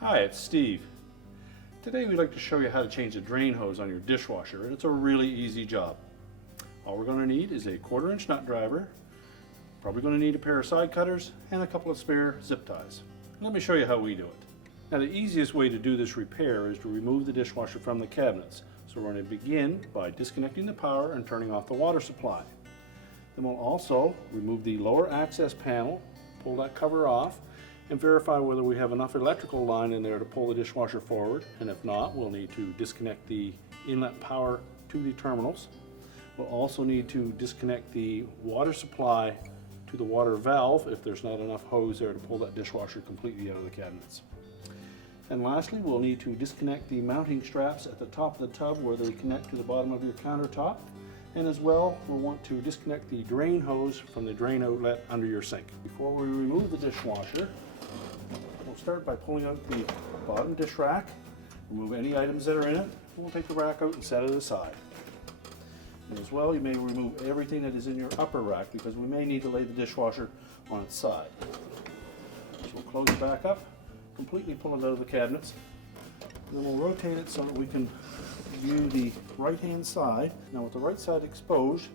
Hi, it's Steve. Today we'd like to show you how to change the drain hose on your dishwasher, and it's a really easy job. All we're going to need is a 1/4-inch nut driver, probably going to need a pair of side cutters, and a couple of spare zip ties. Let me show you how we do it. Now the easiest way to do this repair is to remove the dishwasher from the cabinets. So we're going to begin by disconnecting the power and turning off the water supply. Then we'll also remove the lower access panel, pull that cover off, and verify whether we have enough electrical line in there to pull the dishwasher forward, and if not, we'll need to disconnect the inlet power to the terminals. We'll also need to disconnect the water supply to the water valve if there's not enough hose there to pull that dishwasher completely out of the cabinets. And lastly, we'll need to disconnect the mounting straps at the top of the tub where they connect to the bottom of your countertop. And as well, we'll want to disconnect the drain hose from the drain outlet under your sink. Before we remove the dishwasher, we'll start by pulling out the bottom dish rack, remove any items that are in it, and we'll take the rack out and set it aside. And as well, you may remove everything that is in your upper rack because we may need to lay the dishwasher on its side. So we'll close it back up, completely pull it out of the cabinets, and then we'll rotate it so that we can view the right-hand side. Now with the right side exposed,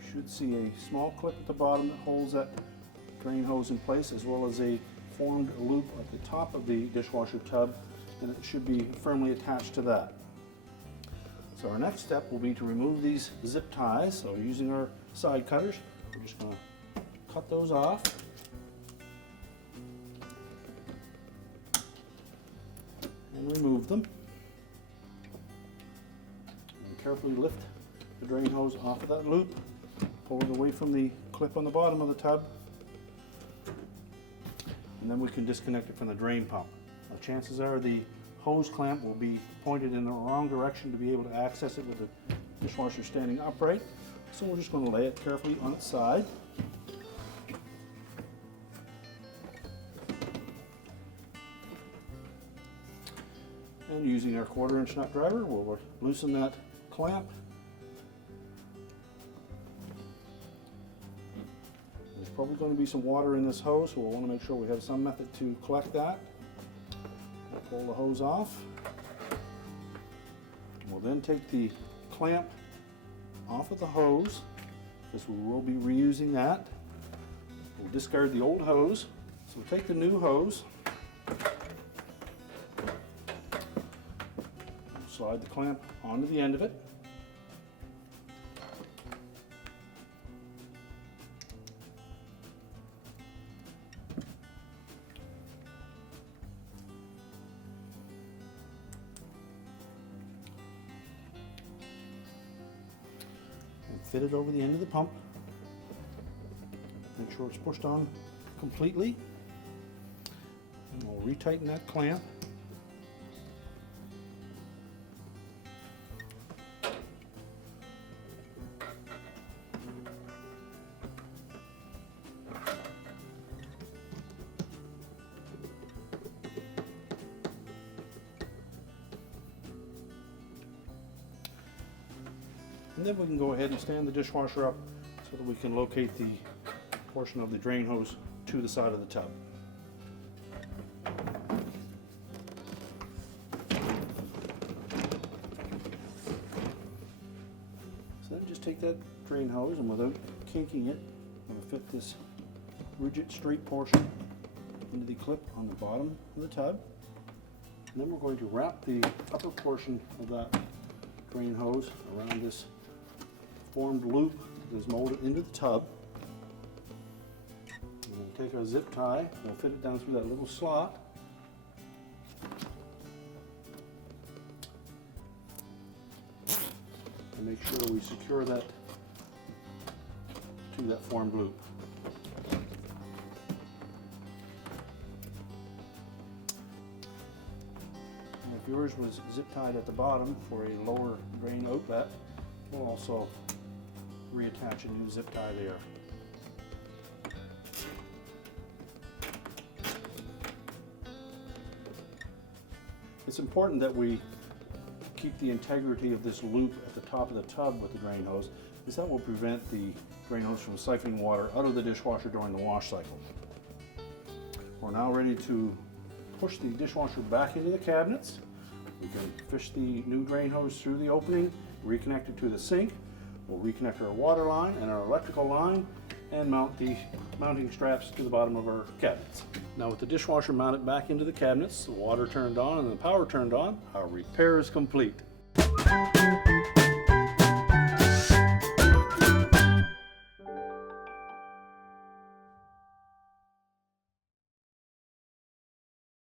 you should see a small clip at the bottom that holds that drain hose in place, as well as a formed loop at the top of the dishwasher tub, and it should be firmly attached to that. So our next step will be to remove these zip ties. So using our side cutters, we're just going to cut those off. And remove them. And carefully lift the drain hose off of that loop, pull it away from the clip on the bottom of the tub, and then we can disconnect it from the drain pump. Now, chances are the hose clamp will be pointed in the wrong direction to be able to access it with the dishwasher standing upright. So we're just going to lay it carefully on its side. And using our 1/4-inch nut driver, we'll loosen that clamp. There's probably going to be some water in this hose, so we'll want to make sure we have some method to collect that. We'll pull the hose off. We'll then take the clamp off of the hose, because we will be reusing that. We'll discard the old hose. So we'll take the new hose, slide the clamp onto the end of it. Fit it over the end of the pump. Make sure it's pushed on completely. And we'll retighten that clamp. And then we can go ahead and stand the dishwasher up so that we can locate the portion of the drain hose to the side of the tub. So then just take that drain hose, and without kinking it, I'm going to fit this rigid straight portion into the clip on the bottom of the tub. And then we're going to wrap the upper portion of that drain hose around this formed loop that is molded into the tub. And we'll take our zip tie, we'll fit it down through that little slot. And make sure we secure that to that formed loop. And if yours was zip tied at the bottom for a lower drain outlet, we'll also reattach a new zip tie there. It's important that we keep the integrity of this loop at the top of the tub with the drain hose, because that will prevent the drain hose from siphoning water out of the dishwasher during the wash cycle. We're now ready to push the dishwasher back into the cabinets. We can fish the new drain hose through the opening, reconnect it to the sink. We'll reconnect our water line and our electrical line and mount the mounting straps to the bottom of our cabinets. Now with the dishwasher mounted back into the cabinets, the water turned on and the power turned on, our repair is complete.